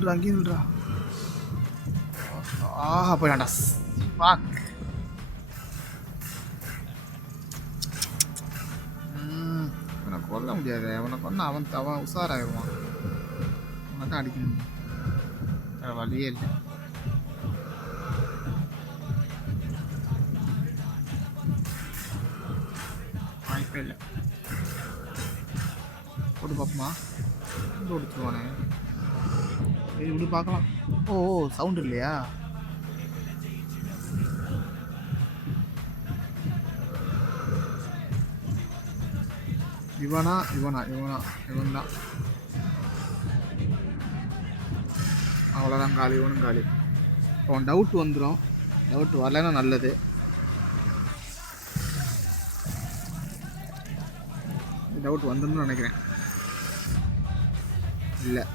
நில்றா அங்கேயே நில்றா ஆஹா போயிடாண்டா பாக் இவனை கொல்ல முடியாது. அவனை கொன்ன அவன் அவன் உஷாராயிருவான் அவனை தான் அடிக்க முடியும் வழியே இல்லை. வாய்ப்பே இல்லை. போட்டு பார்ப்போமா? இங்கே கொடுத்துருவானே சரி விடு பார்க்கலாம். ஓ சவுண்ட் இல்லையா? இவனா இவனா இவனா இவன் தான் அவ்வளோதான் காலி இவனும் காலி. அவன் டவுட் வந்துடும் டவுட் வரலைன்னா நல்லது. டவுட் வந்துடும் நினைக்கிறேன். இல்லை.